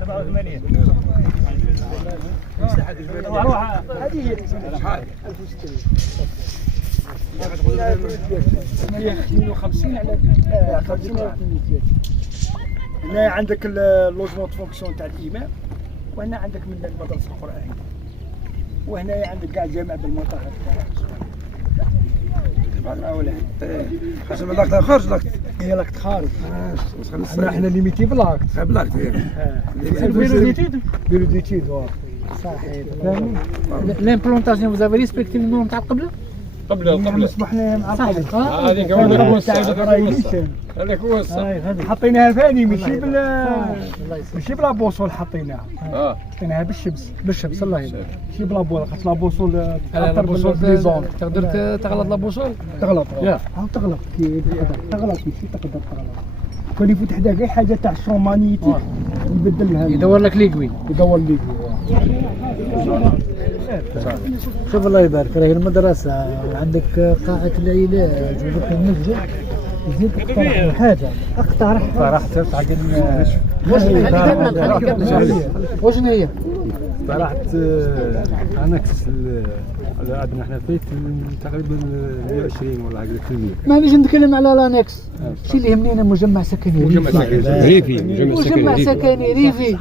87 هذه هي شحال 152 على 50. هنا عندك اللوجمون فونكسيون تاع الامام، وهنا عندك من المدرسه القرانيه، وهنا عندك كاع جامع بالمطار تاعك. ولا حسب لاكت خارج لاكت هي لاكت خارج. احنا ليميتي بلاكت بلاكت بيرو ديتيد صحيح. لامبلونطاسيون vous avez respecté le nom تاع القبله؟ قبل مسموح لنا مع هذيك هو هذاك هو حطيناها ثاني ماشي بلا بوصول حطيناها. حطيناها بالشمس الله يبارك، ماشي بلا بوصول، خاطر لا بوصول تاثر بالزون. تقدر تغلط لا بوصول؟ تغلط تغلط كي تغلط ماشي تقدر تغلط. كون يفوت حدا غير حاجه تاع الشومانيتي يبدلها، يدور لك ليكوي، يدور ليكوي. شوف الله يبارك، راهي المدرسة عندك قاعة العلاج وذاك المسجد، زيد اقترح حاجة، اقترحت تعدل. وشنو هي؟ اقترحت انكس على عندنا احنا فيت تقريبا 120 ولا هكذا %. مانيش نتكلم على لانكس، الشيء اللي يهمني انا مجمع سكني ريفي. مجمع سكني ريفي،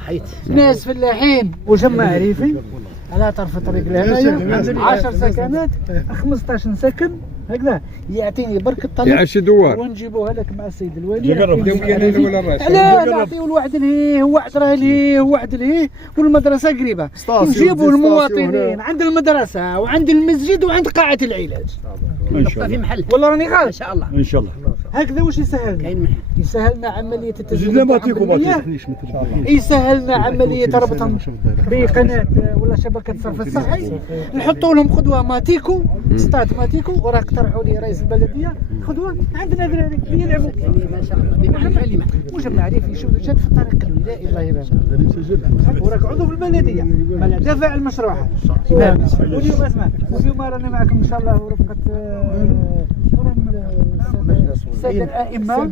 ناس فلاحين وجمع ريفي على طرف الطريق لهنايا 10 سكنات 15 سكن هكذا، يعطيني برك الطريق يعيش دوار ونجيبوها لك مع السيد الوالي. لا نعطيو الواحد لهيه وواحد راه لهيه وواحد لهيه، والمدرسه قريبه. نجيبوا المواطنين عند المدرسه وعند المسجد وعند قاعه العلاج ان شاء الله في محل. والله راني غالب ان شاء الله ان شاء الله. هكذا واش يسهل؟ كاين محل يسهلنا عمليه التسجيل، يسهلنا عمليه ربطهم بقناه ولا شبكه صرف الصحي، نحطوا لهم قدوه ماتيكو ستاد ماتيكو. وراه اقترحوا لي رئيس البلديه قدوه عندنا دراري يلعبوا ما شاء الله بمعنى كلمه مجمع ريفي. يشوف جد في الطريق الولائي الله يبارك، وراك عضو في البلديه مع دافع المشروع. واليوم اسمع، واليوم رانا معكم ان شاء الله ورفقه الساده الائمه.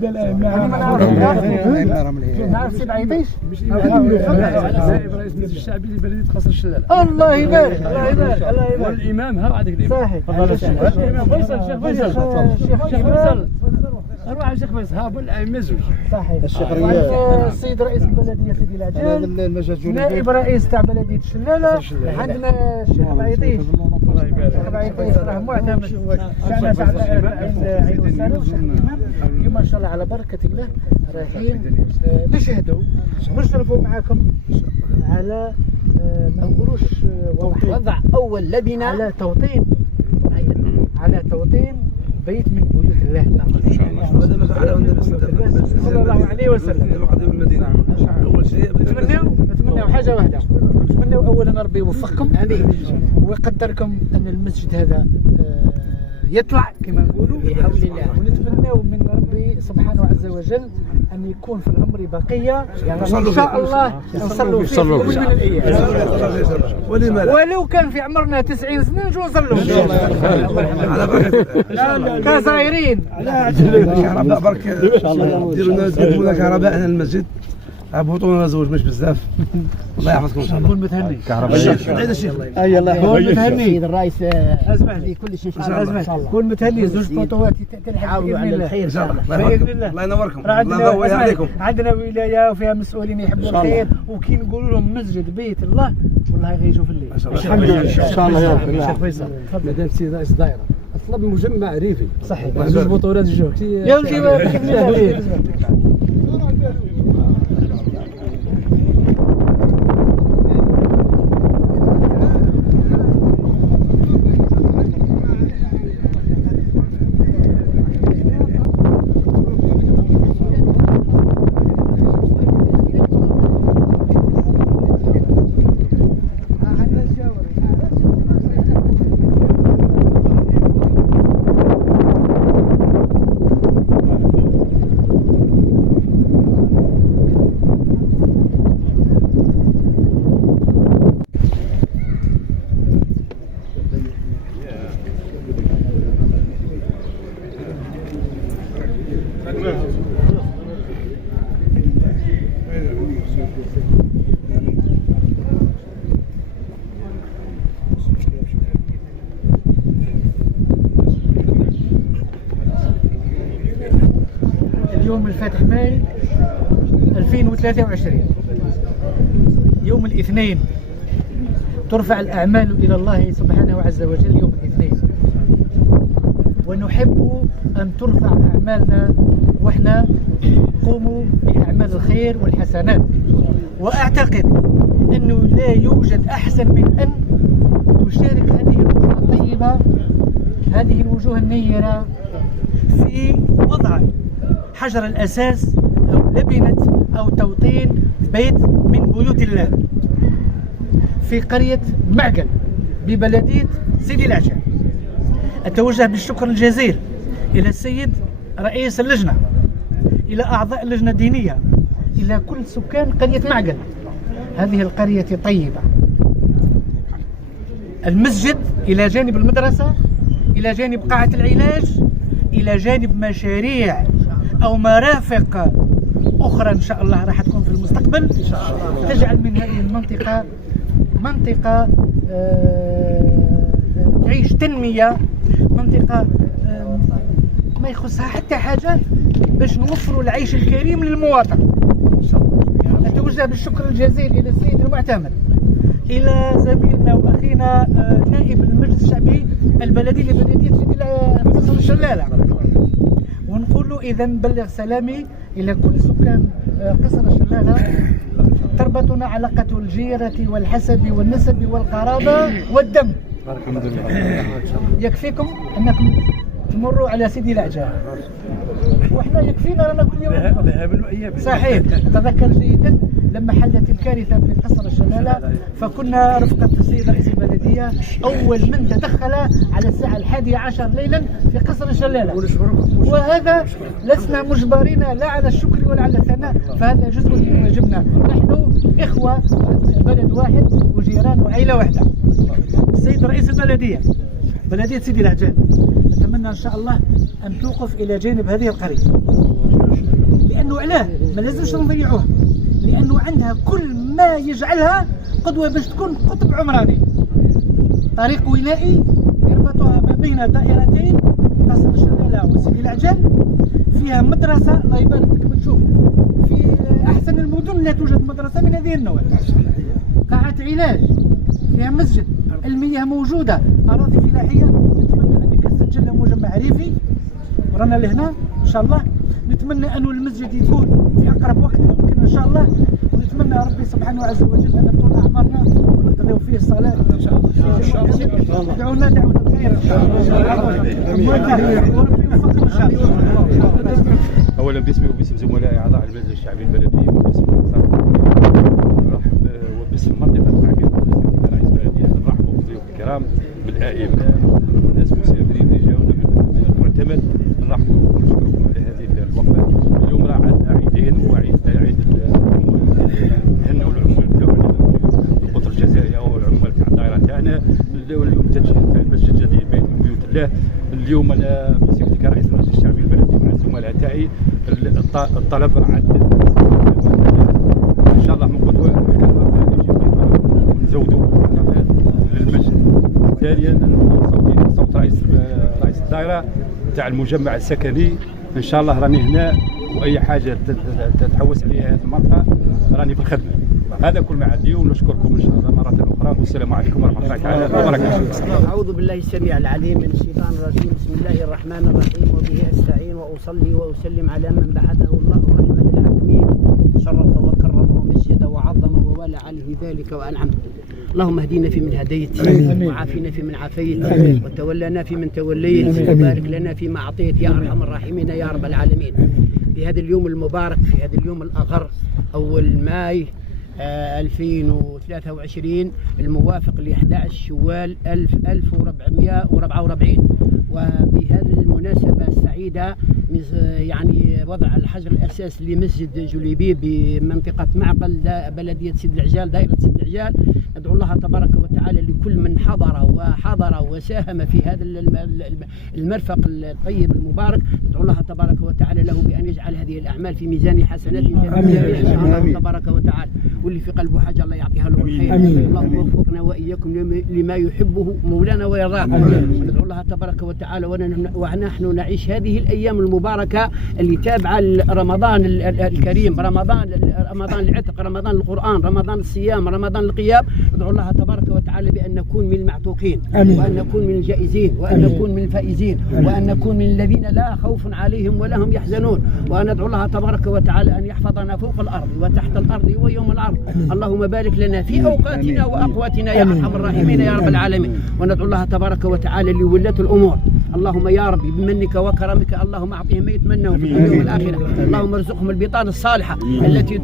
نعرف سيد عيطيش نائب رئيس المجلس الشعبي لبلديه قصر الشلال. الله يبارك الله يبارك الله يبارك. والامام ها عندك الامام صحيح. الامام فيصل الشيخ فيصل اروح الشيخ فيصل ها الائمه زوج. صحيح. الشيخ السيد رئيس البلديه سيدي العجال، نائب رئيس تاع بلديه الشلاله، عندنا الشيخ بعيطيش. الشيخ بعيطيش راه معتمد شعنا تاع دائره عين وسالم. اليوم ان شاء الله على بركه الله رايحين نشهدوا ونشرفوا معاكم على ما نقولوش وضع اول لبنه على توطين بيت من بيوت الله ان شاء الله صلى الله عليه وسلم. اول شيء نتمناو حاجه واحده، نتمناو اولا ربي يوفقكم ويقدركم ان المسجد هذا يطلع كما نقولوا بحول الله، ونتمناو من ربي سبحانه عز وجل ان يكون في العمر بقيه، يعني ان شاء الله نصلوا فيه كل من الايام، ولو كان في عمرنا 90 سنه نجوا نصلوا على بركه كزايرين كهرباء برك ان شاء الله. ديروا لنا كهرباء هنا المسجد، هبطونا زوج مش بزاف. الله يحفظكم ان شاء الله. نقول متهني كهرباء عيد الشيخ. اي الله يحفظك متهني. السيد الرئيس اسمع في كل شيء ان شاء الله. كون متهني زوج بطوات تعاونوا على الخير ان شاء الله. باذن الله. الله ينوركم. الله يهديكم. عندنا ولايه وفيها مسؤولين يحبوا الخير، وكي نقولوا لهم مسجد بيت الله والله غيجوا في الليل. الحمد لله ان شاء الله يا رب. الشيخ فيصل مدام السيد رئيس الدائره طلب مجمع ريفي صحيح. زوج بطولات الجوك يا ولدي اليوم الفاتح ماي 2023 يوم الاثنين ترفع الأعمال إلى الله سبحانه عز وجل يوم الاثنين، ونحب أن ترفع أعمالنا وإحنا نقوم بأعمال الخير والحسنات. وأعتقد أنه لا يوجد أحسن من أن تشارك هذه الوجوه الطيبة، هذه الوجوه النيرة في وضع حجر الأساس أو لبنة أو توطين بيت من بيوت الله في قرية معقل ببلدية سيدي العجل. أتوجه بالشكر الجزيل إلى السيد رئيس اللجنة، إلى أعضاء اللجنة الدينية، إلى كل سكان قرية معقل. هذه القرية طيبة، المسجد إلى جانب المدرسة، إلى جانب قاعة العلاج، إلى جانب مشاريع أو مرافق أخرى إن شاء الله راح تكون في المستقبل تجعل من هذه المنطقة منطقة تعيش تنمية، منطقة ما يخصها حتى حاجة باش نوفروا العيش الكريم للمواطن. أتوجه بالشكر الجزيل إلى السيد المعتمد، إلى زميلنا وأخينا نائب المجلس الشعبي البلدي لبلدية قصر الشلالة، ونقول له إذا بلغ سلامي إلى كل سكان قصر الشلالة. تربطنا علاقة الجيرة والحسب والنسب والقرابة والدم. الحمد لله. يكفيكم أنكم تمروا على سيدي العجال، وإحنا يكفينا رانا كل يوم صحيح. أتذكر جيدا لما حدثت الكارثة في قصر الشلالة، فكنا رفقة السيد رئيس البلدية أول من تدخل على الساعة 11 ليلا في قصر الشلالة، وهذا لسنا مجبرين لا على الشكر ولا على الثناء، فهذا جزء من واجبنا. نحن إخوة بلد واحد وجيران وعيلة واحدة. السيد رئيس البلدية بلدية سيدي العجال، نتمنى إن شاء الله أن توقف إلى جانب هذه القرية، لأنه علاه ما لازمش نضيعوها، لأنه عندها كل ما يجعلها قدوة باش تكون قطب عمراني. طريق ولائي يربطها ما بين دائرتين قصر الشلالة وسيدي العجال، فيها مدرسة الله يبارك لكم تشوف في أحسن المدن لا توجد مدرسة من هذه النوع، قاعة علاج، فيها مسجد، المياه موجودة، أراضي فلاحية. نتمنى أنك تسجل مجمع ريفي ورانا لهنا إن شاء الله. نتمنى أن المسجد يكون في أقرب وقت ممكن إن شاء الله، ونتمنى ربي سبحانه عز وجل أن تطول أعمارنا ونقضيو فيه الصلاة إن شاء الله. ادعونا دعوة الخير إن شاء الله، وربي يوفقكم إن شاء الله. اولا باسمي وباسم زملائي اعضاء المجلس الشعبي البلدي وباسم نرحب وباسم منطقه معقل رئيس البلديه نرحب بالضيوف الكرام بالائمه والناس المسافرين اللي جاونا من المعتمد. نرحب ونشكركم على هذه الوقفه. اليوم راه عندنا عيدين، هو عيد العمال، هنوا العمال تاعنا القطر الجزائري والعمال تاع الدائره تاعنا. اليوم تدشين تاع المسجد الجديد بين بيوت الله. اليوم انا بصفتي كرئيس المجلس الشعبي البلدي مع الزملاء تاعي الطلب راه ان شاء الله من قدوه نزودوا للمسجد. ثانيا صوت رئيس الدائره تاع المجمع السكني، ان شاء الله راني هنا، واي حاجه تتحوس عليها هذه المنطقه راني في الخدمه. هذا كل ما عندي، ونشكركم ان شاء الله مره اخرى، والسلام عليكم ورحمه الله تعالى وبركاته. أعوذ بالله السميع العليم من الشيطان الرجيم. بسم الله الرحمن الرحيم، وبه أستعين، وأصلي وأسلم على من بعثه الله رحمة للعالمين، شرف وكرم ومجد وعظم وولى عليه ذلك وأنعم. اللهم اهدينا فيمن هديت، وعافينا فيمن عافيت، وتولنا فيمن توليت، وبارك لنا فيما أعطيت يا أرحم الراحمين يا رب العالمين. في هذا اليوم المبارك، في هذا اليوم الأغر أول ماي 2023 الموافق ل 11 شوال 1444. وبهذه المناسبة السعيدة يعني وضع الحجر الأساس لمسجد جليبيب بمنطقة معقل بلدية سيد العجال دائرة سيد العجال. ندعو الله تبارك وتعالى لكل من حضر وساهم في هذا المرفق الطيب المبارك. ندعو الله تبارك وتعالى له بأن يجعل هذه الأعمال في ميزان حسناتهم إن شاء الله تبارك وتعالى. واللي في قلبه حاجة الله يعطيها له الخير. اللهم وفقنا وإياكم لما يحبه مولانا ويرضاه. ندعو الله تبارك وتعالى ونحن نعيش هذه الأيام المباركة اللي تابعة لرمضان الكريم، رمضان العتق، رمضان القرآن، رمضان الصيام، رمضان القيام. ندعو الله تبارك وتعالى بأن نكون من المعتوقين، وأن نكون من الجائزين، وأن نكون من الفائزين، وأن نكون من الذين لا خوف عليهم ولا هم يحزنون. وأن ندعو الله تبارك وتعالى أن يحفظنا فوق الأرض وتحت الأرض ويوم الأرض. اللهم بارك لنا في أوقاتنا وأقواتنا يا أرحم الراحمين يا رب العالمين. وندعو الله تبارك وتعالى لولاة الأمور. اللهم يا ربي بمنك وكرمك اللهم أعطيهم ما يتمنون في الدنيا والآخرة. اللهم ارزقهم البطانة الصالحة التي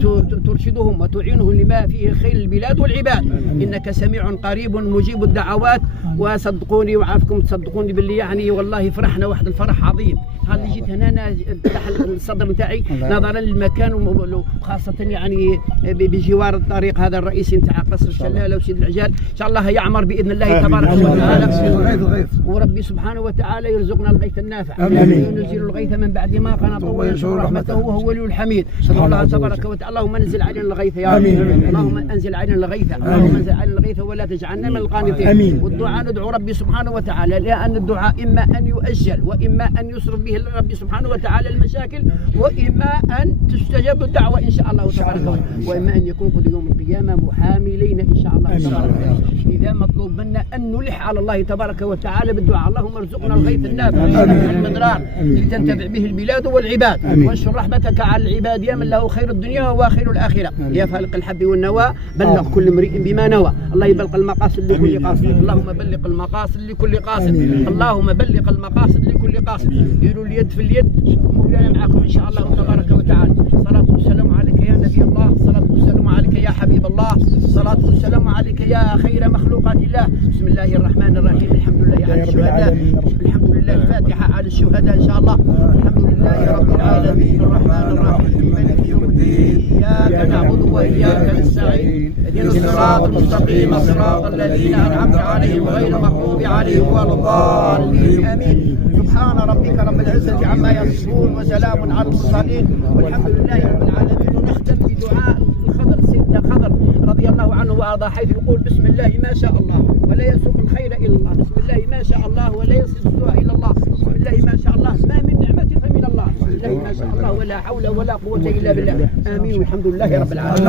ترشدهم وتعينهم لما فيه خير البلاد والعباد. إنك سميع قريب مجيب الدعوات. وصدقوني وعافكم تصدقوني باللي يعني والله فرحنا واحد الفرح عظيم. هذا اللي جيت هنا أنا فتح الصدر نتاعي نظرا للمكان وخاصة يعني بجوار الطريق هذا الرئيسي نتاع قصر الشلالة وسيد العجال. إن شاء الله يعمر بإذن الله تبارك وتعالى. وربي سبحانه وتعالى يرزقنا الغيث النافع وينزل الغيث من بعد ما قنط وينشر رحمته وهو ولي الحميد. ندعو الله تبارك وتعالى اللهم انزل علينا الغيث يا رب. اللهم انزل علينا الغيث، اللهم انزل علينا الغيث ولا تجعلنا من القانطين. والدعاء ندعو ربي سبحانه وتعالى لأن الدعاء إما أن يؤجل وإما أن يصرف به ربي سبحانه وتعالى المشاكل، وإما أن تستجاب الدعوة إن شاء الله تبارك وتعالى، وإما أن يكون قد يوم القيامة محاملين إن شاء الله تبارك وتعالى. إذا مطلوب منا أن نلح على الله تبارك وتعالى بالدعاء. اللهم ارزقنا الغيث النافع المدرار لتنتفع به البلاد والعباد، وانشر رحمتك على العباد يا من له خير الدنيا وخير الآخرة. يا فالق الحب والنوى بلغ كل امرئ بما نوى. الله يبلغ المقاصد لكل قاصد. اللهم بلغ المقاصد لكل قاصد. اللهم بلغ المقاصد لكل قاصد. ديروا اليد في اليد مولانا معكم إن شاء الله تبارك وتعالى. صلاة والسلام عليك يا نبي الله، صلاة والسلام عليك يا حبيب الله، صلاة والسلام عليك يا خير مخلوقات الله. بسم الله الرحمن الرحيم. الحمد لله على الشهداء، الحمد لله الفاتحة على الشهداء إن شاء الله. الحمد لله رب العالمين الرحمن الرحيم مالك يوم الدين. إياك نعبد وإياك نستعين. اهدنا الصراط المستقيم صراط الذين أنعمت عليهم غير المغضوب عليهم ولا الضالين آمين. سبحان ربك رب العزة عما يصفون وسلام على المرسلين والحمد لله رب العالمين. ونختم بدعاء الخضر سيدنا خضر رضي الله عنه وارضاه حيث يقول بسم الله ما شاء الله ولا يسوق الخير الا الله، بسم الله ما شاء الله ولا يصرف السوء الا الله، بسم الله ما شاء الله ما من نعمة فمن الله، بسم الله ما شاء الله ولا حول ولا قوة الا بالله. امين والحمد لله رب العالمين.